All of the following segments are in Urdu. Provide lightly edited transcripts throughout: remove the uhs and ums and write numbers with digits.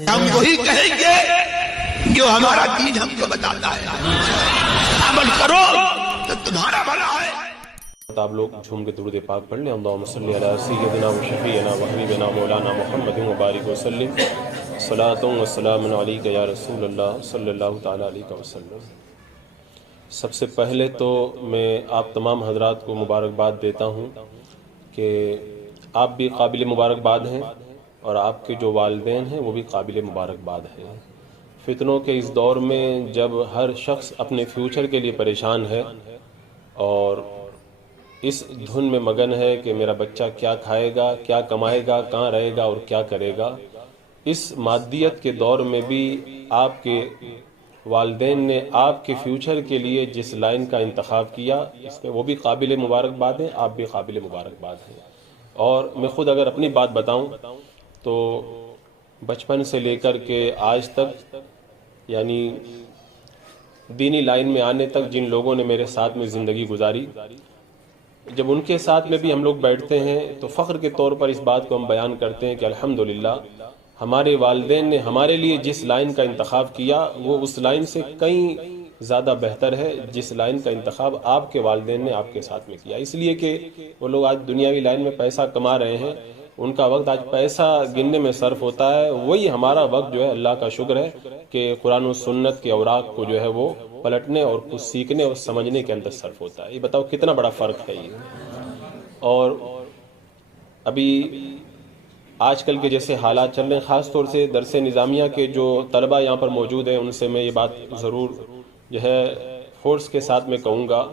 ہم وہی کہیں گے جو ہمارا دین ہم کو بتاتا ہے، عمل کرو تو تمہارا بھلا ہے۔ آپ لوگ جھوم کے درود پاک پڑھ لیں۔ اللہم صلی علی سیدنا و شفیعنا و حبیبنا مولانا محمد مبارک وسلم، صلاۃ و سلام علیک یا رسول اللہ صلی اللہ تعالیٰ علیہ وسلم۔ سب سے پہلے تو میں آپ تمام حضرات کو مبارکباد دیتا ہوں کہ آپ بھی قابل مبارکباد ہیں، اور آپ کے جو والدین ہیں وہ بھی قابل مبارکباد ہیں۔ فتنوں کے اس دور میں جب ہر شخص اپنے فیوچر کے لیے پریشان ہے اور اس دھن میں مگن ہے کہ میرا بچہ کیا کھائے گا، کیا کمائے گا، کہاں رہے گا اور کیا کرے گا، اس مادیت کے دور میں بھی آپ کے والدین نے آپ کے فیوچر کے لیے جس لائن کا انتخاب کیا، اس میں وہ بھی قابل مبارکباد ہیں، آپ بھی قابل مبارکباد ہیں۔ اور میں خود اگر اپنی بات بتاؤں تو بچپن سے لے کر کے آج تک، یعنی دینی لائن میں آنے تک جن لوگوں نے میرے ساتھ میں زندگی گزاری، جب ان کے ساتھ میں بھی ہم لوگ بیٹھتے ہیں تو فخر کے طور پر اس بات کو ہم بیان کرتے ہیں کہ الحمدللہ ہمارے والدین نے ہمارے لیے جس لائن کا انتخاب کیا وہ اس لائن سے کئی زیادہ بہتر ہے جس لائن کا انتخاب آپ کے والدین نے آپ کے ساتھ میں کیا۔ اس لیے کہ وہ لوگ آج دنیاوی لائن میں پیسہ کما رہے ہیں، ان کا وقت آج پیسہ گننے میں صرف ہوتا ہے، وہی ہمارا وقت جو ہے اللہ کا شکر ہے کہ قرآن و سنت کے اوراق کو جو ہے وہ پلٹنے اور کچھ سیکھنے اور سمجھنے کے اندر صرف ہوتا ہے۔ یہ بتاؤ کتنا بڑا فرق ہے یہ۔ اور ابھی آج کل کے جیسے حالات چل رہے ہیں، خاص طور سے درس نظامیہ کے جو طلبہ یہاں پر موجود ہیں ان سے میں یہ بات ضرور جو ہے فورس کے ساتھ میں کہوں گا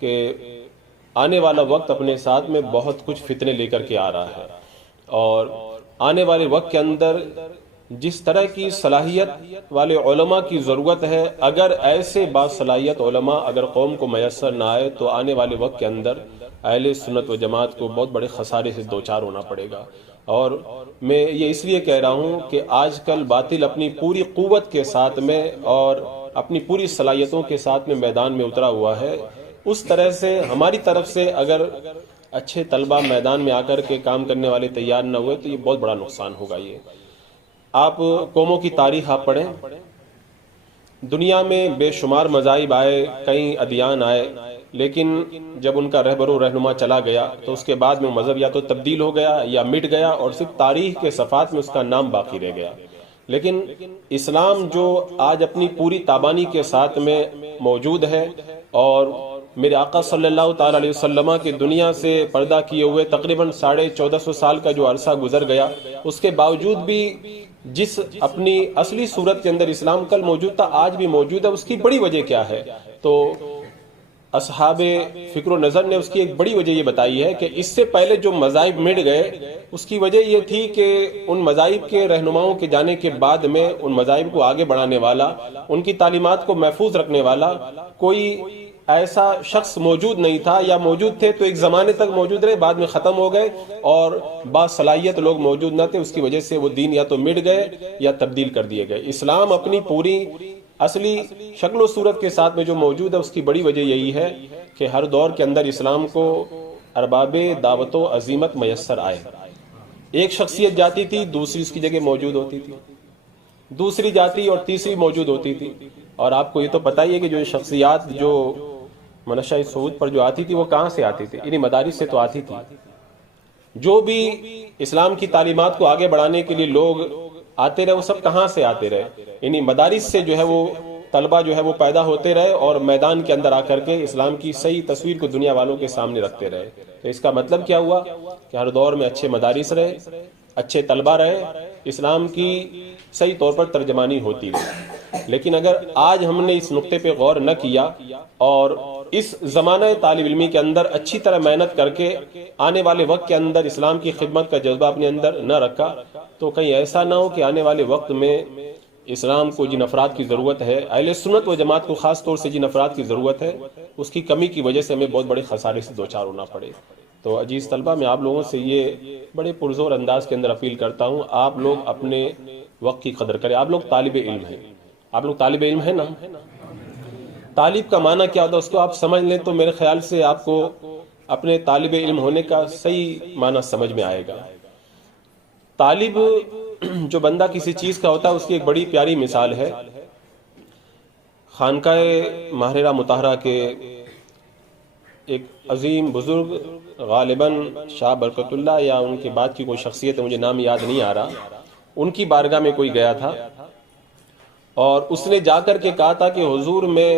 کہ آنے والا وقت اپنے ساتھ میں بہت کچھ فتنے لے کر کے آ رہا ہے، اور آنے والے وقت کے اندر جس طرح کی صلاحیت والے علماء کی ضرورت ہے، اگر ایسے باصلاحیت علماء اگر قوم کو میسر نہ آئے تو آنے والے وقت کے اندر اہل سنت و جماعت کو بہت بڑے خسارے سے دوچار ہونا پڑے گا۔ اور میں یہ اس لیے کہہ رہا ہوں کہ آج کل باطل اپنی پوری قوت کے ساتھ میں اور اپنی پوری صلاحیتوں کے ساتھ میں میدان میں اترا ہوا ہے۔ اس طرح سے ہماری طرف سے اگر اچھے طلبہ میدان میں آ کر کے کام کرنے والے تیار نہ ہوئے تو یہ بہت بڑا نقصان ہوگا۔ یہ آپ قوموں کی تاریخ آپ پڑھیں، دنیا میں بے شمار مذاہب آئے، کئی ادیان آئے، لیکن جب ان کا رہبر و رہنما چلا گیا تو اس کے بعد میں مذہب یا تو تبدیل ہو گیا یا مٹ گیا، اور صرف تاریخ کے صفحات میں اس کا نام باقی رہ گیا۔ لیکن اسلام جو آج اپنی پوری تابانی کے ساتھ میں موجود ہے، اور میرے آقا صلی اللہ تعالیٰ علیہ وسلم کے دنیا سے پردہ کیے ہوئے تقریباً 1450 سال کا جو عرصہ گزر گیا، اس کے باوجود بھی جس اپنی اصلی صورت کے اندر اسلام کل موجود تھا آج بھی موجود ہے۔ اس کی بڑی وجہ کیا ہے؟ تو اصحاب فکر و نظر نے اس کی ایک بڑی وجہ یہ بتائی ہے کہ اس سے پہلے جو مذاہب مٹ گئے اس کی وجہ یہ تھی کہ ان مذاہب کے رہنماؤں کے جانے کے بعد میں ان مذاہب کو آگے بڑھانے والا، ان کی تعلیمات کو محفوظ رکھنے والا کوئی ایسا شخص موجود نہیں تھا، یا موجود تھے تو ایک زمانے تک موجود رہے، بعد میں ختم ہو گئے، اور باصلاحیت لوگ موجود نہ تھے، اس کی وجہ سے وہ دین یا تو مٹ گئے یا تبدیل کر دیے گئے۔ اسلام اپنی پوری اصلی شکل و صورت کے ساتھ میں جو موجود ہے اس کی بڑی وجہ یہی ہے کہ ہر دور کے اندر اسلام کو ارباب دعوت و عظیمت میسر آئے۔ ایک شخصیت جاتی تھی، دوسری اس کی جگہ موجود ہوتی تھی، دوسری جاتی اور تیسری موجود ہوتی تھی۔ اور آپ کو یہ تو پتہ ہی ہے کہ جو شخصیات جو منشا صعود پر جو آتی تھی وہ کہاں سے آتی تھی؟ انہی مدارس سے تو آتی تھی۔ جو بھی اسلام کی تعلیمات کو آگے بڑھانے کے لیے لوگ آتے رہے وہ سب کہاں سے آتے رہے؟ انہی مدارس سے جو ہے وہ طلبہ جو ہے وہ پیدا ہوتے رہے، اور میدان کے اندر آ کر کے اسلام کی صحیح تصویر کو دنیا والوں کے سامنے رکھتے رہے۔ تو اس کا مطلب کیا ہوا کہ ہر دور میں اچھے مدارس رہے، اچھے طلبہ رہے، اسلام کی صحیح طور پر ترجمانی ہوتی رہی۔ لیکن اگر آج ہم نے اس نقطے پہ غور نہ کیا اور اس زمانہ طالب علمی کے اندر اچھی طرح محنت کر کے آنے والے وقت کے اندر اسلام کی خدمت کا جذبہ اپنے اندر نہ رکھا تو کہیں ایسا نہ ہو کہ آنے والے وقت میں اسلام کو جن افراد کی ضرورت ہے، اہل سنت و جماعت کو خاص طور سے جن افراد کی ضرورت ہے، اس کی کمی کی وجہ سے ہمیں بہت بڑے خسارے سے دوچار ہونا پڑے۔ تو عزیز طلبہ، میں آپ لوگوں سے یہ بڑے پرزور انداز کے اندر اپیل کرتا ہوں، آپ لوگ اپنے وقت کی قدر کریں۔ آپ لوگ طالب علم ہیں، آپ لوگ طالب علم ہیں نا؟ طالب کا معنی کیا ہوتا ہے اس کو آپ سمجھ لیں تو میرے خیال سے آپ کو اپنے طالب علم ہونے کا صحیح معنی سمجھ میں آئے گا۔ طالب جو بندہ کسی چیز کا ہوتا ہے اس کی ایک بڑی پیاری مثال ہے خانقاہ ماہرہ مطہرہ کے ایک عظیم بزرگ، غالباً شاہ برکت اللہ یا ان کے بعد کی کوئی شخصیت ہے، مجھے نام یاد نہیں آ رہا، ان کی بارگاہ میں کوئی گیا تھا اور اس نے جا کر کے کہا تھا کہ حضور میں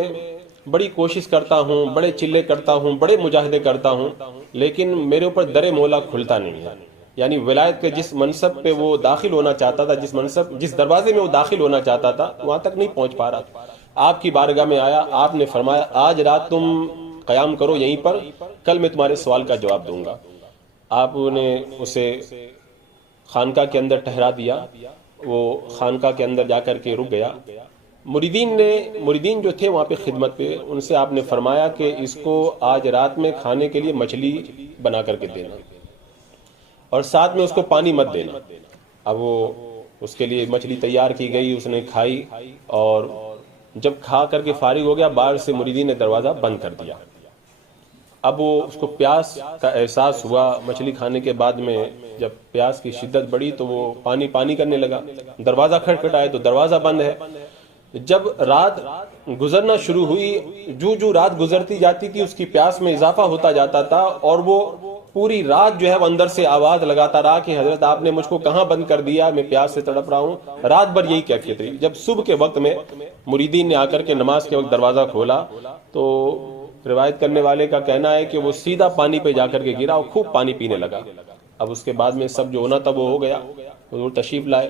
بڑی کوشش کرتا ہوں، بڑے چلے کرتا ہوں، بڑے مجاہدے کرتا ہوں، لیکن میرے اوپر در مولا کھلتا نہیں ہے. یعنی ولایت کے جس منصب پہ وہ داخل ہونا چاہتا تھا، جس دروازے میں وہ داخل ہونا چاہتا تھا، وہاں تک نہیں پہنچ پا رہا. آپ کی بارگاہ میں آیا، آپ نے فرمایا آج رات تم قیام کرو یہیں پر، کل میں تمہارے سوال کا جواب دوں گا. آپ نے اسے خانقاہ کے اندر ٹھہرا دیا، وہ خانقاہ کے اندر جا کر کے رک گیا. مریدین جو تھے وہاں پہ خدمت پہ، ان سے آپ نے فرمایا کہ اس کو آج رات میں کھانے کے لیے مچھلی بنا کر کے دینا اور ساتھ میں اس کو پانی مت دینا. اب وہ اس کے لیے مچھلی تیار کی گئی، اس نے کھائی اور جب کھا کر کے فارغ ہو گیا، باہر سے مریدین نے دروازہ بند کر دیا. اب وہ اس کو پیاس کا احساس ہوا، مچھلی کھانے کے بعد میں جب پیاس کی شدت بڑھی تو وہ پانی کرنے لگا. دروازہ کھٹکھٹایا تو دروازہ بند ہے. جب رات گزرنا شروع ہوئی، جو رات گزرتی جاتی تھی اس کی پیاس میں اضافہ ہوتا جاتا تھا اور وہ پوری رات جو ہے وہ اندر سے آواز لگاتا رہا کہ حضرت آپ نے مجھ کو کہاں بند کر دیا، میں پیاس سے تڑپ رہا ہوں. رات بھر یہی کیفیت رہی. جب صبح کے وقت میں مریدین نے آ کر کے نماز کے وقت دروازہ کھولا تو روایت کرنے والے کا کہنا ہے کہ وہ سیدھا پانی پہ جا کر کے گرا اور خوب پانی پینے لگا. اب اس کے بعد میں سب جو ہونا تھا وہ ہو گیا. حضور تشریف لائے،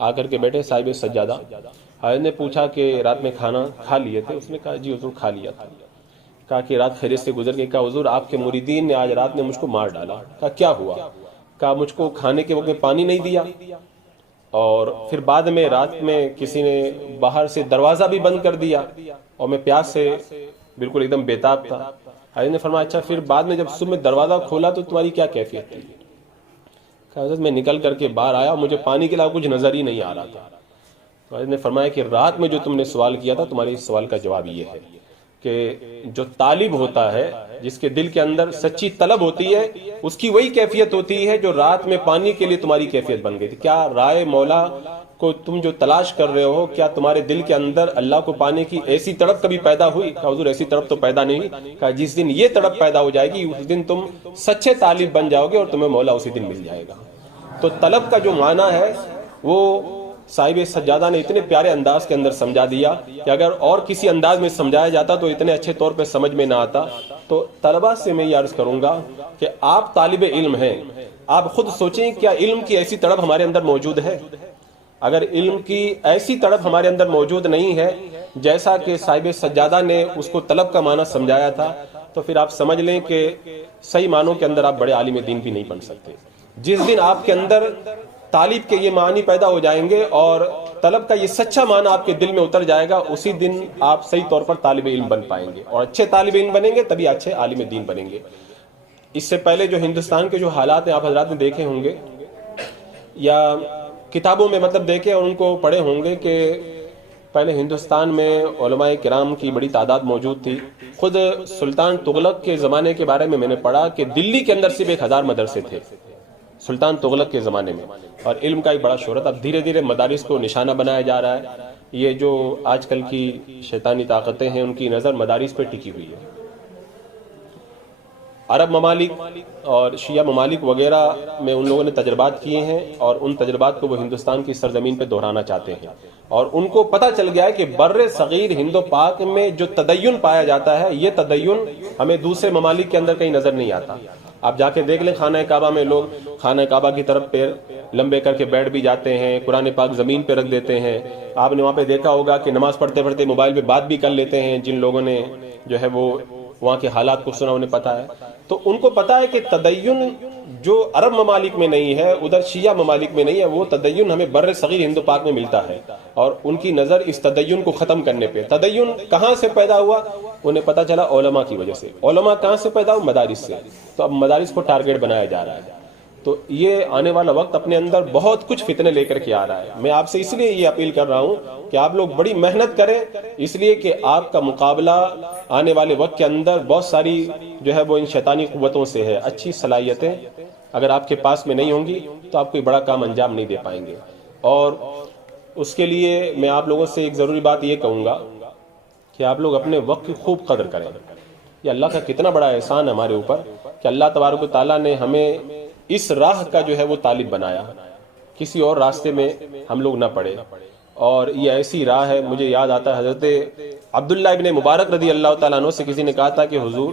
آ کر کے بیٹھے صاحب سجادہ. حضرت نے پوچھا کہ رات میں کھانا کھا لیے تھے؟ اس نے کہا جی حضور کھا لیا تھا. کہا کہ رات خیریت سے گزر گئی؟ کہا حضور آپ کے مریدین نے آج رات میں مجھ کو مار ڈالا. کہا کیا ہوا؟ کہا مجھ کو کھانے کے وقت میں پانی نہیں دیا اور پھر بعد میں رات میں کسی نے باہر سے دروازہ بھی بند کر دیا اور میں پیاس سے بالکل ایک دم بےتاب تھا. حضرت نے فرمایا اچھا پھر بعد میں جب صبح میں دروازہ کھولا تو تمہاری کیا کیفیت تھی؟ کہا حضرت میں نکل کر کے باہر آیا، مجھے پانی کے علاوہ کچھ نظر ہی نہیں آ رہا تھا. تو حضرت نے فرمایا کہ رات میں جو تم نے سوال کیا تھا، تمہارے اس سوال کا جواب یہ ہے کہ جو طالب ہوتا ہے، جس کے دل کے اندر سچی طلب ہوتی ہے، اس کی وہی کیفیت ہوتی ہے جو رات میں پانی کے لیے تمہاری کیفیت بن گئی تھی. کیا رائے مولا کو تم جو تلاش کر رہے ہو، کیا تمہارے دل کے اندر اللہ کو پانے کی ایسی تڑپ کبھی پیدا ہوئی؟ کہا حضور ایسی تڑپ تو پیدا نہیں ہوئی. کہا جس دن یہ تڑپ پیدا ہو جائے گی اس دن تم سچے طالب بن جاؤ گے اور تمہیں مولا اسی دن مل جائے گا. تو طلب کا جو معنی ہے وہ صاحب سجادہ نے اتنے پیارے انداز کے اندر سمجھا دیا کہ اگر اور کسی انداز میں سمجھایا جاتا تو اتنے اچھے طور پہ سمجھ میں نہ آتا. تو طلبہ سے میں یہ عرض کروں گا کہ آپ طالب علم ہیں، آپ خود سوچیں کیا علم کی ایسی تڑپ ہمارے اندر موجود ہے؟ اگر علم کی ایسی تڑپ ہمارے اندر موجود نہیں ہے جیسا کہ صاحب سجادہ نے اس کو طلب کا معنی سمجھایا تھا، تو پھر آپ سمجھ لیں کہ صحیح معنوں کے اندر آپ بڑے عالم دین بھی نہیں بن سکتے. جس دن آپ کے اندر طالب کے یہ معنی پیدا ہو جائیں گے اور طلب کا یہ سچا معنی آپ کے دل میں اتر جائے گا، اسی دن آپ صحیح طور پر طالب علم بن پائیں گے اور اچھے طالب علم بنیں گے تبھی اچھے عالم دین بنیں گے. اس سے پہلے جو ہندوستان کے جو حالات ہیں آپ حضرات نے دیکھے ہوں گے یا کتابوں میں مطلب دیکھے اور ان کو پڑھے ہوں گے کہ پہلے ہندوستان میں علماء کرام کی بڑی تعداد موجود تھی. خود سلطان تغلق کے زمانے کے بارے میں میں نے پڑھا کہ دلی کے اندر صرف 1000 مدرسے تھے سلطان تغلق کے زمانے میں، اور علم کا ایک بڑا شہرت. اب دھیرے دھیرے مدارس کو نشانہ بنایا جا رہا ہے. یہ جو آج کل کی شیطانی طاقتیں ہیں ان کی نظر مدارس پہ ٹکی ہوئی ہے. عرب ممالک اور شیعہ ممالک وغیرہ میں ان لوگوں نے تجربات کیے ہیں اور ان تجربات کو وہ ہندوستان کی سرزمین پہ دہرانا چاہتے ہیں، اور ان کو پتہ چل گیا ہے کہ بر صغیر ہند و پاک میں جو تدین پایا جاتا ہے یہ تدین ہمیں دوسرے ممالک کے اندر کہیں نظر نہیں آتا. آپ جا کے دیکھ لیں خانہ کعبہ میں لوگ خانہ کعبہ کی طرف پیر لمبے کر کے بیٹھ بھی جاتے ہیں، قرآن پاک زمین پہ رکھ دیتے ہیں. آپ نے وہاں پہ دیکھا ہوگا کہ نماز پڑھتے پڑھتے موبائل پہ بات بھی کر لیتے ہیں. جن لوگوں نے جو ہے وہ وہاں کے حالات کو سنا انہیں پتا ہے. تو ان کو پتا ہے کہ تدین جو عرب ممالک میں نہیں ہے، ادھر شیعہ ممالک میں نہیں ہے، وہ تدین ہمیں بر صغیر ہند و پاک میں ملتا ہے، اور ان کی نظر اس تدین کو ختم کرنے پہ. تدین کہاں سے پیدا ہوا؟ انہیں پتا چلا علماء کی وجہ سے. علماء کہاں سے پیدا ہوا؟ مدارس سے. تو اب مدارس کو ٹارگیٹ بنایا جا رہا ہے. تو یہ آنے والا وقت اپنے اندر بہت کچھ فتنے لے کر کے آ رہا ہے. میں آپ سے اس لیے یہ اپیل کر رہا ہوں کہ آپ لوگ بڑی محنت کریں، اس لیے کہ آپ کا مقابلہ آنے والے وقت کے اندر بہت ساری جو ہے وہ ان شیطانی قوتوں سے ہے. اچھی صلاحیتیں اگر آپ کے پاس میں نہیں ہوں گی تو آپ کوئی بڑا کام انجام نہیں دے پائیں گے. اور اس کے لیے میں آپ لوگوں سے ایک ضروری بات یہ کہوں گا کہ آپ لوگ اپنے وقت کی خوب قدر کریں. یہ اللہ کا کتنا بڑا احسان ہے ہمارے اوپر کہ اللہ تبارک و تعالیٰ نے ہمیں اس راہ کا جو ہے وہ طالب بنایا، کسی اور راستے میں ہم لوگ نہ پڑے. اور یہ ایسی راہ ہے، مجھے یاد آتا ہے حضرت عبداللہ ابن مبارک رضی اللہ تعالیٰ عنہ سے کسی نے کہا تھا کہ حضور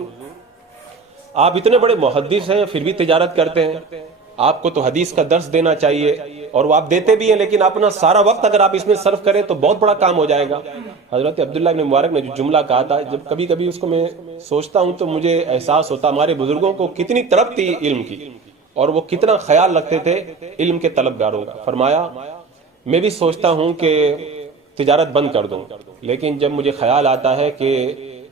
آپ اتنے بڑے محدث ہیں پھر بھی تجارت کرتے ہیں، آپ کو تو حدیث کا درس دینا چاہیے، اور وہ آپ دیتے بھی ہیں، لیکن اپنا سارا وقت اگر آپ اس میں صرف کریں تو بہت بڑا کام ہو جائے گا. حضرت عبداللہ ابن مبارک نے جو جملہ کہا تھا، جب کبھی کبھی اس کو میں سوچتا ہوں تو مجھے احساس ہوتا ہمارے بزرگوں کو کتنی طلب تھی علم کی، اور وہ کتنا خیال رکھتے تھے علم کے طلبگاروں کا. فرمایا میں بھی سوچتا ہوں کہ تجارت بند کر دوں، لیکن جب مجھے خیال آتا ہے کہ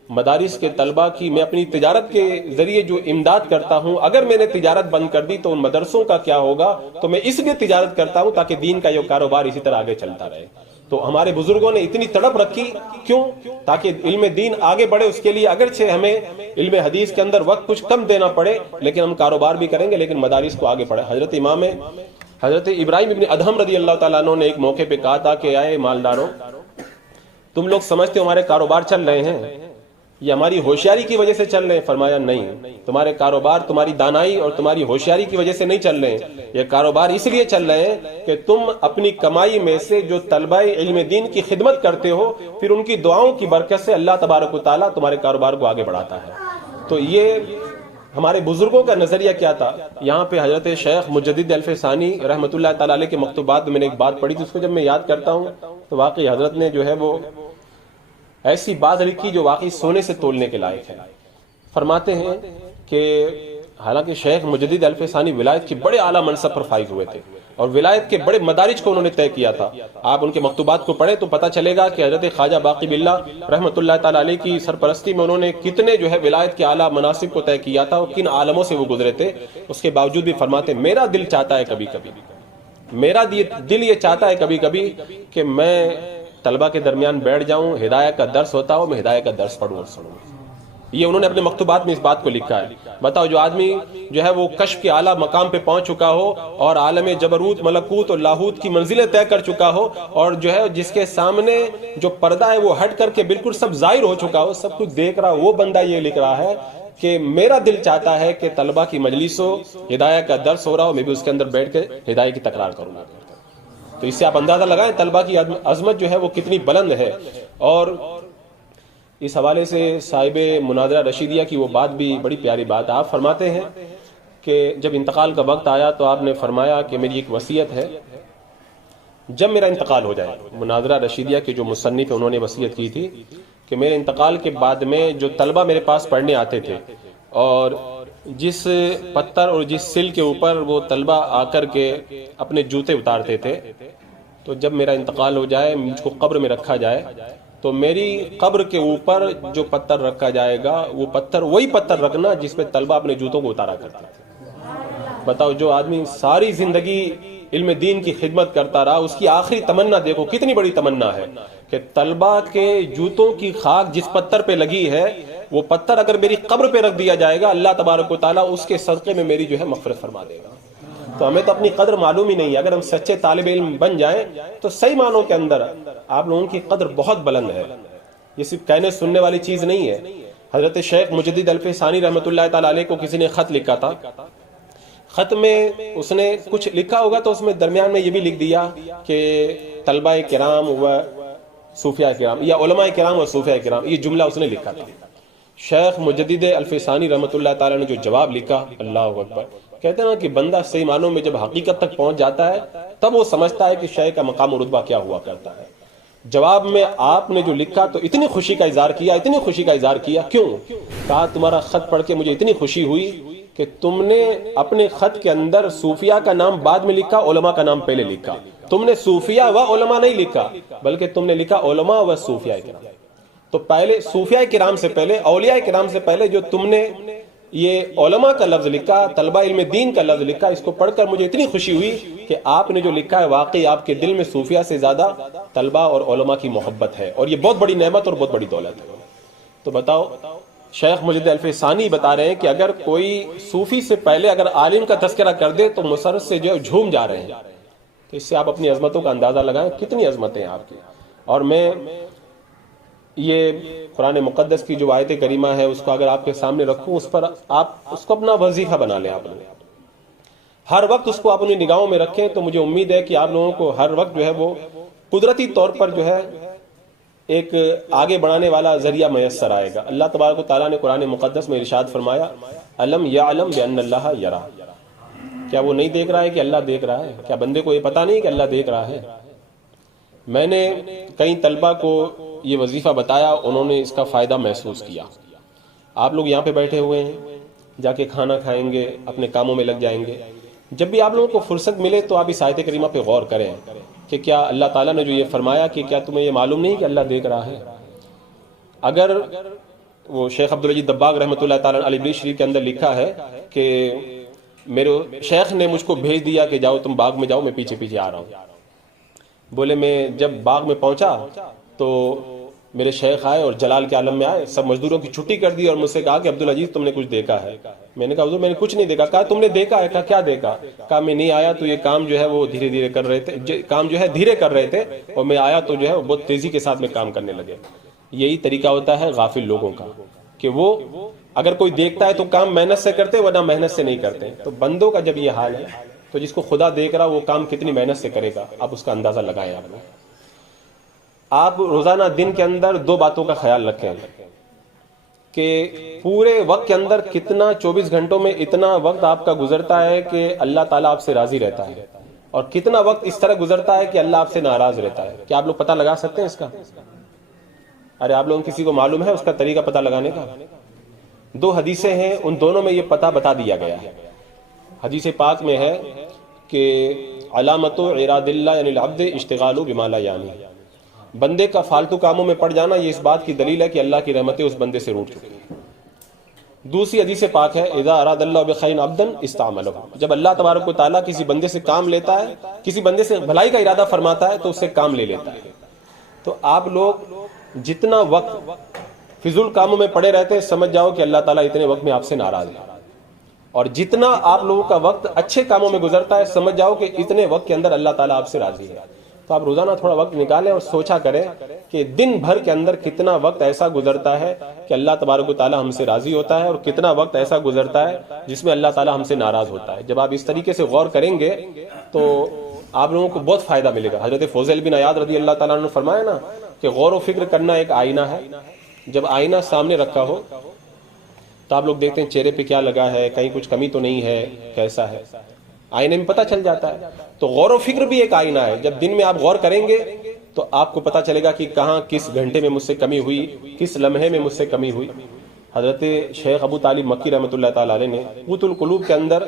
مدارس کے طلبہ کی میں اپنی تجارت کے ذریعے جو امداد کرتا ہوں، اگر میں نے تجارت بند کر دی تو ان مدرسوں کا کیا ہوگا، تو میں اس لیے تجارت کرتا ہوں تاکہ دین کا یہ کاروبار اسی طرح آگے چلتا رہے. تو ہمارے بزرگوں نے اتنی تڑپ رکھی، کیوں؟ تاکہ علم دین آگے بڑھے. اس کے لیے اگرچہ ہمیں علم حدیث کے اندر وقت کچھ کم دینا پڑے، لیکن ہم کاروبار بھی کریں گے، لیکن مدارس کو آگے بڑھے. حضرت ابراہیم ابن ادہم رضی اللہ تعالیٰ عنہ نے ایک موقع پہ کہا تھا کہ اے مالداروں، تم لوگ سمجھتے ہو ہمارے کاروبار چل رہے ہیں، یہ ہماری ہوشیاری کی وجہ سے چل رہے ہیں؟ فرمایا نہیں، تمہارے کاروبار تمہاری دانائی اور تمہاری ہوشیاری کی وجہ سے نہیں چل رہے ہیں، یہ کاروبار اس لیے چل رہے ہیں کہ تم اپنی کمائی میں سے جو طلبہ علم دین کی خدمت کرتے ہو، پھر ان کی دعاؤں کی برکت سے اللہ تبارک و تعالیٰ تمہارے کاروبار کو آگے بڑھاتا ہے. تو یہ ہمارے بزرگوں کا نظریہ کیا تھا. یہاں پہ حضرت شیخ مجدد الف ثانی رحمۃ اللہ تعالیٰ علیہ کے مکتوبات میں نے ایک بات پڑھی تھی، اس کو جب میں یاد کرتا ہوں تو واقعی حضرت نے جو ہے وہ ایسی بات لکھی جو واقعی سونے سے تولنے کے لائق ہے. فرماتے ہیں کہ حالانکہ شیخ مجدد الف ثانی ولایت کے بڑے اعلیٰ منصب پر فائز ہوئے تھے اور ولایت کے بڑے مدارج کو انہوں نے طے کیا تھا. آپ ان کے مکتوبات کو پڑھیں تو پتہ چلے گا کہ حضرت خواجہ باقی باللہ رحمۃ اللہ تعالیٰ علیہ کی سرپرستی میں انہوں نے کتنے جو ہے ولایت کے اعلیٰ مناصب کو طے کیا تھا اور کن عالموں سے وہ گزرے تھے. اس کے باوجود بھی فرماتے ہیں میرا دل چاہتا ہے کبھی کبھی، میرا دل یہ چاہتا ہے کبھی کبھی کہ میں طلبہ کے درمیان بیٹھ جاؤں، ہدایت کا درس ہوتا ہو، میں ہدایت کا درس پڑھوں اور سنوں. یہ انہوں نے اپنے مکتوبات میں اس بات کو لکھا ہے. بتاؤ، جو آدمی جو ہے وہ کشف کے اعلیٰ مقام پہ پہنچ چکا ہو اور عالم جبروت، ملکوت اور لاہوت کی منزلیں طے کر چکا ہو، اور جو ہے جس کے سامنے جو پردہ ہے وہ ہٹ کر کے بالکل سب ظاہر ہو چکا ہو، سب کچھ دیکھ رہا، وہ بندہ یہ لکھ رہا ہے کہ میرا دل چاہتا ہے کہ طلبہ کی مجلس ہو، ہدایت کا درس ہو رہا ہو، میں بھی اس کے اندر بیٹھ کے ہدایت کی تکرار کروں گا. تو اس سے آپ اندازہ لگائیں طلبہ کی عظمت جو ہے وہ کتنی بلند ہے. اور اس حوالے سے صاحب مناظرہ رشیدیہ کی وہ بات بھی بڑی پیاری بات ہے. آپ فرماتے ہیں کہ جب انتقال کا وقت آیا تو آپ نے فرمایا کہ میری ایک وصیت ہے، جب میرا انتقال ہو جائے، مناظرہ رشیدیہ کے جو مصنف ہیں انہوں نے وصیت کی تھی کہ میرے انتقال کے بعد میں جو طلبہ میرے پاس پڑھنے آتے تھے اور جس پتھر اور جس سل کے اوپر وہ طلبہ آ کر کے اپنے جوتے اتارتے تھے، تو جب میرا انتقال ہو جائے، مجھ کو قبر میں رکھا جائے، تو میری قبر کے اوپر جو پتھر رکھا جائے گا وہ پتھر وہی پتھر رکھنا جس پہ طلبہ اپنے جوتوں کو اتارا کرتے تھے. بتاؤ، جو آدمی ساری زندگی علم دین کی خدمت کرتا رہا، اس کی آخری تمنا دیکھو کتنی بڑی تمنا ہے کہ طلبہ کے جوتوں کی خاک جس پتھر پہ لگی ہے وہ پتھر اگر میری قبر پہ رکھ دیا جائے گا، اللہ تبارک و تعالیٰ اس کے صدقے میں میری جو ہے مغفرت فرما دے گا. تو ہمیں تو اپنی قدر معلوم ہی نہیں ہے. اگر ہم سچے طالب علم بن جائیں تو صحیح معنوں کے اندر آپ لوگوں کی قدر بہت بلند ہے. یہ صرف کہنے سننے والی چیز نہیں ہے. حضرت شیخ مجدد الف ثانی رحمۃ اللہ تعالیٰ علیہ کو کسی نے خط لکھا تھا. خط میں اس نے کچھ لکھا ہوگا تو اس میں درمیان میں یہ بھی لکھ دیا کہ طلبہ کرام و صوفیاء کرام، یا علماء کرام و صوفیاء کرام، یہ جملہ اس نے لکھا تھا. شیخ مجدد الف ثانی رحمۃ اللہ تعالیٰ نے جو جواب لکھا، اللہ اکبر، کہتے ہیں نا کہ بندہ صحیح معنوں میں جب حقیقت تک پہنچ جاتا ہے تب وہ سمجھتا ہے کہ شیخ کا مقام و رتبہ کیا ہوا کرتا ہے. جواب میں آپ نے جو لکھا تو اتنی خوشی کا اظہار کیا، اتنی خوشی کا اظہار کیا. کیوں؟ کہا تمہارا خط پڑھ کے مجھے اتنی خوشی ہوئی کہ تم نے اپنے خط کے اندر صوفیاء کا نام بعد میں لکھا، علماء کا نام پہلے لکھا. تم نے صوفیاء و علماء نہیں لکھا بلکہ تم نے لکھا علماء و صوفیاء کرام. تو پہلے صوفیاء کرام سے پہلے، اولیاء کرام سے پہلے جو تم نے یہ علماء کا لفظ لکھا، طلبہ علم دین کا لفظ لکھا، اس کو پڑھ کر مجھے اتنی خوشی ہوئی کہ آپ نے جو لکھا ہے واقعی آپ کے دل میں صوفیاء سے زیادہ طلبہ اور علماء کی محبت ہے، اور یہ بہت بڑی نعمت اور بہت بڑی دولت ہے. تو بتاؤ، شیخ مجدد الف ثانی بتا رہے ہیں کہ اگر کوئی صوفی سے پہلے اگر عالم کا تذکرہ کر دے تو مسرت سے جو جھوم جا رہے ہیں. تو اس سے آپ اپنی عظمتوں کا اندازہ لگائیں کتنی عظمتیں ہیں آپ کی. اور میں یہ قرآن مقدس کی جو آیت کریمہ ہے اس کو اگر آپ کے سامنے رکھوں، اس پر آپ اس کو اپنا وظیفہ بنا لیں. آپ ہر وقت اس کو اپنی نگاہوں میں رکھیں، تو مجھے امید ہے کہ آپ لوگوں کو ہر وقت جو ہے وہ قدرتی طور پر جو ہے ایک آگے بڑھانے والا ذریعہ میسر آئے گا. اللہ تبارک و تعالیٰ نے قرآن مقدس میں ارشاد فرمایا الم یعلم بان اللہ یرا. کیا وہ نہیں دیکھ رہا ہے کہ اللہ دیکھ رہا ہے؟ کیا بندے کو یہ پتا نہیں کہ اللہ دیکھ رہا ہے؟ میں نے کئی طلبہ کو یہ وظیفہ بتایا، انہوں نے اس کا فائدہ محسوس کیا. آپ لوگ یہاں پہ بیٹھے ہوئے ہیں، جا کے کھانا کھائیں گے، اپنے کاموں میں لگ جائیں گے. جب بھی آپ لوگوں کو فرصت ملے تو آپ اس آیت کریمہ پہ غور کریں کہ کیا اللہ تعالیٰ نے جو یہ فرمایا کہ کیا تمہیں یہ معلوم نہیں کہ اللہ دیکھ رہا ہے. اگر وہ شیخ عبدالعزیز دباغ رحمۃ اللہ تعالیٰ علی بری شریف کے اندر لکھا ہے کہ میرے شیخ نے مجھ کو بھیج دیا کہ جاؤ تم باغ میں جاؤ، میں پیچھے پیچھے آ رہا ہوں. بولے میں جب باغ میں پہنچا تو میرے شیخ آئے اور جلال کے عالم میں آئے، سب مزدوروں کی چھٹی کر دی اور مجھ سے کہا کہ عبدالعزیز تم نے کچھ دیکھا ہے؟ میں نے کہا حضور میں نے کچھ نہیں دیکھا. کہا تم نے دیکھا ہے؟ کہا کیا دیکھا؟ کہا میں نہیں آیا تو یہ کام جو ہے وہ دھیرے دھیرے کر رہے تھے، کام جو ہے دھیرے کر رہے تھے، اور میں آیا تو جو ہے بہت تیزی کے ساتھ میں کام کرنے لگے. یہی طریقہ ہوتا ہے غافل لوگوں کا کہ وہ اگر کوئی دیکھتا ہے تو کام محنت سے کرتے ورنہ محنت سے نہیں کرتے. تو بندوں کا جب یہ حال ہے تو جس کو خدا دیکھ رہا وہ کام کتنی محنت سے کرے گا، آپ اس کا اندازہ لگائیں. آپ روزانہ دن کے اندر دو باتوں کا خیال رکھیں کہ پورے وقت کے اندر کتنا 24 گھنٹوں میں اتنا وقت آپ کا گزرتا ہے کہ اللہ تعالیٰ آپ سے راضی رہتا ہے، اور کتنا وقت اس طرح گزرتا ہے کہ اللہ آپ سے ناراض رہتا ہے. کیا آپ لوگ پتہ لگا سکتے ہیں اس کا؟ ارے آپ لوگوں کسی کو معلوم ہے اس کا طریقہ پتہ لگانے کا؟ دو حدیثیں ہیں، ان دونوں میں یہ پتہ بتا دیا گیا ہے. حدیث پاک میں ہے کہ علامت عراد اللہ یعنی العبد اشتغال بما لا یعنی، بندے کا فالتو کاموں میں پڑ جانا یہ اس بات کی دلیل ہے کہ اللہ کی رحمتیں اس بندے سے روٹ چکی ہیں. دوسری حدیث پاک ہے اذا اراد اللہ بخیر عبدا استعملہ، جب اللہ تبارک و تعالیٰ کسی بندے سے کام لیتا ہے، کسی بندے سے بھلائی کا ارادہ فرماتا ہے تو اس سے کام لے لیتا ہے. تو آپ لوگ جتنا وقت فضول کاموں میں پڑے رہتے ہیں سمجھ جاؤ کہ اللہ تعالیٰ اتنے وقت میں آپ سے ناراض ہے، اور جتنا آپ لوگوں کا وقت اچھے کاموں میں گزرتا ہے سمجھ جاؤ کہ اتنے وقت کے اندر اللہ تعالیٰ آپ سے راضی ہے. تو آپ روزانہ تھوڑا وقت نکالیں اور سوچا کریں کہ دن بھر کے اندر کتنا وقت ایسا گزرتا ہے کہ اللہ تبارک و تعالیٰ ہم سے راضی ہوتا ہے، اور کتنا وقت ایسا گزرتا ہے جس میں اللہ تعالیٰ ہم سے ناراض ہوتا ہے. جب آپ اس طریقے سے غور کریں گے تو آپ لوگوں کو بہت فائدہ ملے گا. حضرت فوزیل بن عیاض رضی اللہ تعالیٰ عنہ نے فرمایا نا کہ غور و فکر کرنا ایک آئینہ ہے. جب آئینہ سامنے رکھا ہو تو آپ لوگ دیکھتے ہیں چہرے پہ کیا لگا ہے، کہیں کچھ کمی تو نہیں ہے، کیسا ہے، آئینے میں پتہ چل جاتا ہے. تو غور و فکر بھی ایک آئینہ ہے. جب دن میں آپ غور کریں گے تو آپ کو پتہ چلے گا کہ کہاں کس گھنٹے میں مجھ سے کمی ہوئی، کس لمحے میں مجھ سے کمی ہوئی. حضرت شیخ ابو طالب مکی رحمۃ اللہ تعالیٰ علیہ نے قوت القلوب کے اندر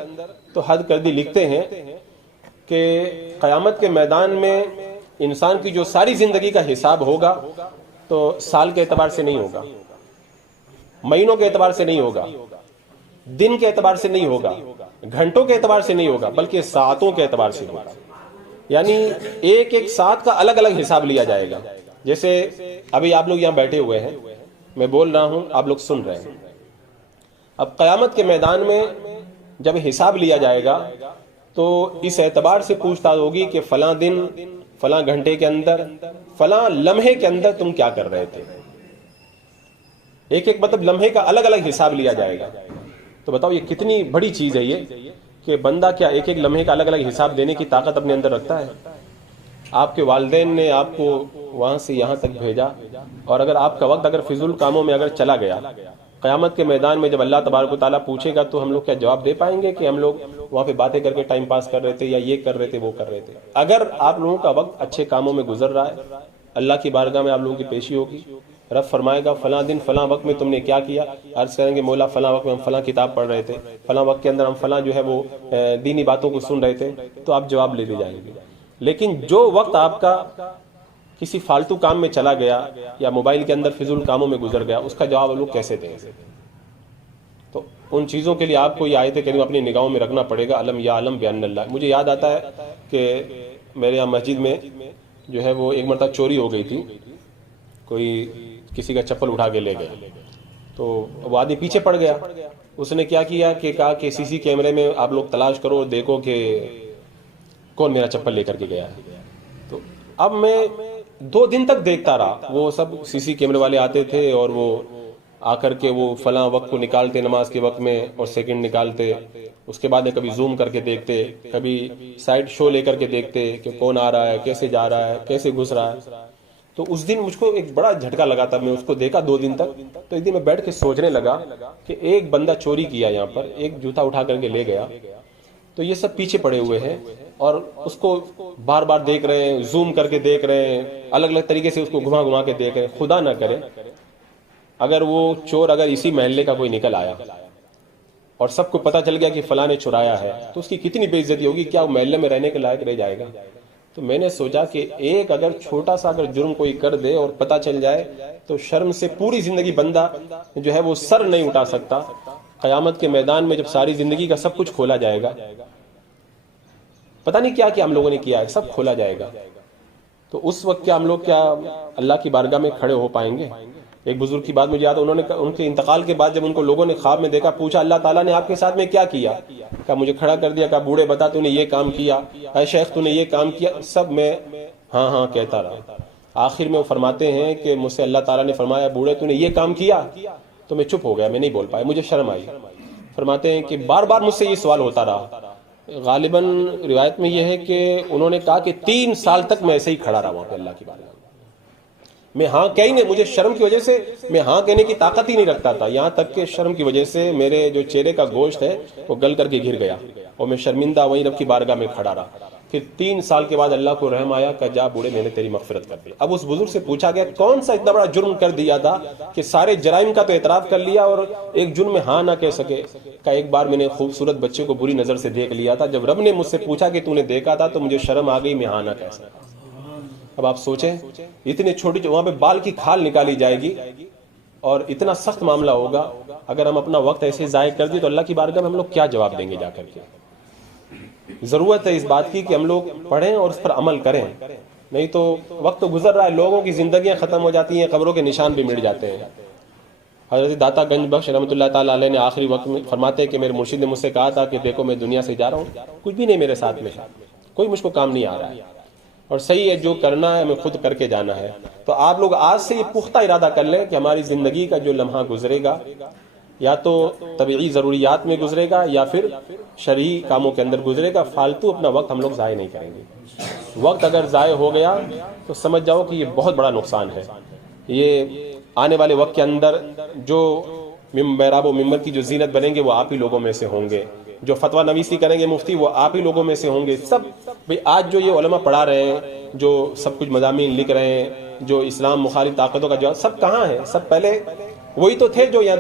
تو حد کردی لکھتے ہیں کہ قیامت کے میدان میں انسان کی جو ساری زندگی کا حساب ہوگا تو سال کے اعتبار سے نہیں ہوگا، مہینوں کے اعتبار سے نہیں ہوگا، دن کے اعتبار سے نہیں ہوگا، گھنٹوں کے اعتبار سے نہیں ہوگا، بلکہ ساعتوں کے اعتبار سے ہوگا. یعنی ایک ایک ساعت کا الگ الگ حساب لیا جائے گا. جیسے ابھی آپ لوگ یہاں بیٹھے ہوئے ہیں، میں بول رہا ہوں، آپ لوگ سن رہے ہیں. اب قیامت کے میدان میں جب حساب لیا جائے گا تو اس اعتبار سے پوچھ تاچھ ہوگی کہ فلاں دن فلاں گھنٹے کے اندر فلاں لمحے کے اندر تم کیا کر رہے تھے. ایک ایک مطلب لمحے کا الگ الگ حساب لیا جائے گا. تو بتاؤ یہ کتنی بڑی چیز ہے یہ کہ بندہ کیا ایک ایک لمحے کا الگ الگ حساب دینے کی طاقت اپنے اندر رکھتا ہے. آپ کے والدین نے آپ کو وہاں سے یہاں تک بھیجا، اور اگر آپ کا وقت اگر فضول کاموں میں اگر چلا گیا، قیامت کے میدان میں جب اللہ تبارک و تعالیٰ پوچھے گا تو ہم لوگ کیا جواب دے پائیں گے کہ ہم لوگ وہاں پہ باتیں کر کے ٹائم پاس کر رہے تھے، یا یہ کر رہے تھے، وہ کر رہے تھے؟ اگر آپ لوگوں کا وقت اچھے کاموں میں گزر رہا ہے، اللہ کی بارگاہ میں آپ لوگوں کی پیشی ہوگی، رب فرمائے گا فلاں دن فلاں وقت میں تم نے کیا کیا. عرض کریں گے مولا فلاں وقت میں ہم فلاں کتاب پڑھ رہے تھے، فلاں وقت کے اندر ہم فلاں جو ہے وہ دینی باتوں کو سن رہے تھے، تو آپ جواب لے جائیں گے. لیکن جو وقت آپ کا کسی فالتو کام میں چلا گیا یا موبائل کے اندر فضول کاموں میں گزر گیا، اس کا جواب لوگ کیسے دیں گے؟ تو ان چیزوں کے لیے آپ کو یہ آیت کریم اپنی نگاہوں میں رکھنا پڑے گا. علم یا علم بیان اللہ. مجھے یاد آتا ہے کہ میرے یہاں مسجد میں جو ہے وہ ایک مرتبہ چوری ہو گئی تھی. کوئی کسی کا چپل اٹھا کے لے گئے تو وہ آدمی پیچھے پڑ گیا. اس نے کیا کیا کہ کہا کہ سی سی کیمرے میں آپ لوگ تلاش کرو، دیکھو کہ کون میرا چپل لے کر کے گیا ہے. تو اب میں 2 دن تک دیکھتا رہا. وہ سب CC کیمرے والے آتے تھے اور وہ آ کر کے وہ فلاں وقت کو نکالتے نماز کے وقت میں اور سیکنڈ نکالتے. اس کے بعد میں کبھی زوم کر کے دیکھتے, کبھی سائڈ شو لے کر کے دیکھتے کہ کون آ رہا ہے, کیسے جا رہا ہے, کیسے گھس رہا ہے. تو اس دن مجھ کو ایک بڑا جھٹکا لگا تھا. میں اس کو دیکھا 2 دن تک, تو ایک دن میں بیٹھ کے سوچنے لگا کہ ایک بندہ چوری کیا یہاں پر, ایک جوتا اٹھا کر کے لے گیا, تو یہ سب پیچھے پڑے ہوئے ہیں اور اس کو بار بار دیکھ رہے ہیں, زوم کر کے دیکھ رہے ہیں, الگ الگ طریقے سے اس کو گھما گھما کے دیکھ رہے ہیں. خدا نہ کرے اگر وہ چور اگر اسی محلے کا کوئی نکل آیا اور سب کو پتا چل گیا کہ فلاں نے چرایا ہے, تو اس کی کتنی بے عزتی ہوگی, کیا وہ محلے میں رہنے کے لائق رہ جائے گا. تو میں نے سوچا کہ ایک اگر چھوٹا سا اگر جرم کوئی کر دے اور پتا چل جائے تو شرم سے پوری زندگی بندہ جو ہے وہ سر نہیں اٹھا سکتا. قیامت کے میدان میں جب ساری زندگی کا سب کچھ کھولا جائے گا, پتہ نہیں کیا کیا ہم لوگوں نے کیا ہے, سب کھولا جائے گا. تو اس وقت کیا ہم لوگ کیا اللہ کی بارگاہ میں کھڑے ہو پائیں گے. ایک بزرگ کی بات مجھے یاد ہے, انہوں نے ان کے انتقال کے بعد جب ان کو لوگوں نے خواب میں دیکھا, پوچھا اللہ تعالیٰ نے آپ کے ساتھ میں کیا کیا؟ کہا مجھے کھڑا کر دیا, کہا بوڑھے بتا تو نے یہ کام کیا, اے شیخ تو نے یہ کام کیا. سب میں ہاں ہاں کہتا رہا. آخر میں وہ فرماتے ہیں کہ مجھ سے اللہ تعالیٰ نے فرمایا بوڑھے تو نے یہ کام کیا, تو میں چپ ہو گیا, میں نہیں بول پایا, مجھے شرم آئی. فرماتے ہیں کہ بار بار مجھ سے یہ سوال ہوتا رہا. غالباً روایت میں یہ ہے کہ انہوں نے کہا کہ 3 سال تک میں ایسے ہی کھڑا رہا وہاں پہ اللہ کی بارگاہ میں. میں ہاں کہی نہیں, مجھے شرم کی وجہ سے میں ہاں کہنے کی طاقت ہی نہیں رکھتا تھا. یہاں تک کہ شرم کی وجہ سے میرے جو چہرے کا گوشت ہے وہ گل کر کے گر گیا اور میں شرمندہ وہیں رب کی بارگاہ میں کھڑا رہا. پھر 3 سال کے بعد اللہ کو رحم آیا کہ جا بوڑھے میں نے تیری مغفرت کر دی. اب اس بزرگ سے پوچھا گیا کون سا اتنا بڑا جرم کر دیا تھا کہ سارے جرائم کا تو اعتراف کر لیا اور ایک جرم میں ہاں نہ کہہ سکے. کہ ایک بار میں نے خوبصورت بچے کو بری نظر سے دیکھ لیا تھا, جب رب نے مجھ سے پوچھا کہ تو نے دیکھا تھا تو مجھے شرم آ گئی, میں ہاں نہ کہہ سکا. اب آپ سوچیں اتنے چھوٹی وہاں پہ بال کی کھال نکالی جائے گی اور اتنا سخت معاملہ ہوگا. اگر ہم اپنا وقت ایسے ضائع کر دیں تو اللہ کی بارگاہ میں ہم لوگ کیا جواب دیں گے جا کر کے. ضرورت ہے اس بات کی کہ ہم لوگ پڑھیں اور اس پر عمل کریں, نہیں تو وقت تو گزر رہا ہے, لوگوں کی زندگیاں ختم ہو جاتی ہیں, قبروں کے نشان بھی مٹ جاتے ہیں. حضرت داتا گنج بخش رحمۃ اللہ تعالیٰ علیہ نے آخری وقت میں فرماتے ہیں کہ میرے مرشد نے مجھ سے کہا تھا کہ دیکھو میں دنیا سے جا رہا ہوں, کچھ بھی نہیں میرے ساتھ میں, کوئی مجھ کو کام نہیں آ رہا ہے, اور صحیح ہے جو کرنا ہے ہمیں خود کر کے جانا ہے. تو آپ لوگ آج سے یہ پختہ ارادہ کر لیں کہ ہماری زندگی کا جو لمحہ گزرے گا یا تو طبعی ضروریات میں گزرے گا یا پھر شرعی کاموں کے اندر گزرے گا. فالتو اپنا وقت ہم لوگ ضائع نہیں کریں گے. وقت اگر ضائع ہو گیا تو سمجھ جاؤ کہ یہ بہت بڑا نقصان ہے. یہ آنے والے وقت کے اندر جو محراب و ممبر کی جو زینت بنیں گے وہ آپ ہی لوگوں میں سے ہوں گے, جو فتویٰ نویسی کریں گے مفتی وہ آپ ہی لوگوں میں سے ہوں گے. سب بھئی آج جو یہ علماء پڑھا رہے ہیں, جو سب کچھ مضامین لکھ رہے ہیں, جو اسلام مخالف طاقتوں کا جو سب کہاں ہے, سب پہلے وہی تو تھے جو یہاں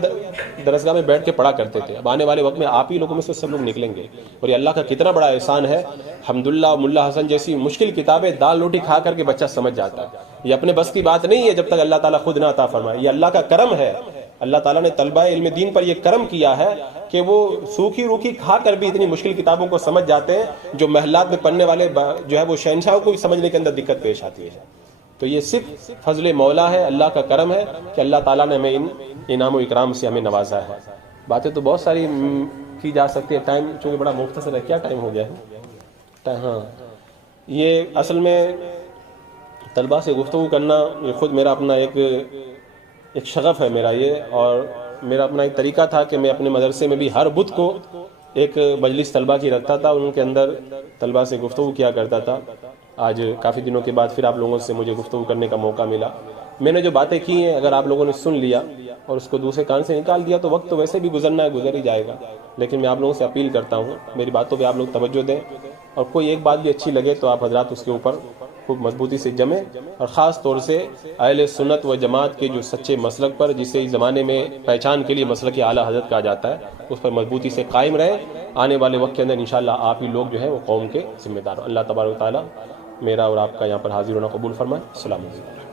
درسگاہ میں بیٹھ کے پڑھا کرتے تھے. اب آنے والے وقت میں آپ ہی لوگوں میں سے سب لوگ نکلیں گے, اور یہ اللہ کا کتنا بڑا احسان ہے. الحمدللہ ملا حسن جیسی مشکل کتابیں دال روٹی کھا کر کے بچہ سمجھ جاتا ہے. یہ اپنے بس کی بات نہیں ہے جب تک اللہ تعالیٰ خود نہ عطا فرمائے, یہ اللہ کا کرم ہے. اللہ تعالیٰ نے طلبہ علم دین پر یہ کرم کیا ہے کہ وہ سوکھی روکھی کھا کر بھی اتنی مشکل کتابوں کو سمجھ جاتے ہیں جو محلات میں پڑھنے والے جو ہے وہ شہنشاہوں کو سمجھنے کے اندر دقت پیش آتی ہے. تو یہ صرف فضل مولا ہے, اللہ کا کرم ہے کہ اللہ تعالیٰ نے ہمیں ان انعام و اکرام سے ہمیں نوازا ہے. باتیں تو بہت ساری کی جا سکتی ہے, ٹائم چونکہ بڑا مختصر ہے. کیا ٹائم ہو گیا ہے؟ ہاں, یہ اصل میں طلبہ سے گفتگو کرنا یہ خود میرا اپنا ایک شغف ہے میرا یہ, اور میرا اپنا ایک طریقہ تھا کہ میں اپنے مدرسے میں بھی ہر بدھ کو ایک مجلس طلبہ کی رکھتا تھا, ان کے اندر طلبہ سے گفتگو کیا کرتا تھا. آج کافی دنوں کے بعد پھر آپ لوگوں سے مجھے گفتگو کرنے کا موقع ملا. میں نے جو باتیں کی ہیں اگر آپ لوگوں نے سن لیا اور اس کو دوسرے کان سے نکال دیا تو وقت تو ویسے بھی گزرنا ہے, گزر ہی جائے گا. لیکن میں آپ لوگوں سے اپیل کرتا ہوں میری باتوں پہ آپ لوگ توجہ دیں, اور کوئی ایک بات بھی اچھی لگے تو آپ حضرات اس کے اوپر خوب مضبوطی سے جمیں, اور خاص طور سے اہل سنت و جماعت کے جو سچے مسلک پر, جسے اس زمانے میں پہچان کے لیے مسلک اعلیٰ حضرت کہا جاتا ہے, اس پر مضبوطی سے قائم رہیں. آنے والے وقت کے اندر انشاءاللہ آپ ہی لوگ جو ہیں وہ قوم کے ذمہ دار. اللہ تبارک و تعالیٰ میرا اور آپ کا یہاں پر حاضر ہونا قبول فرمائے. السلام علیکم.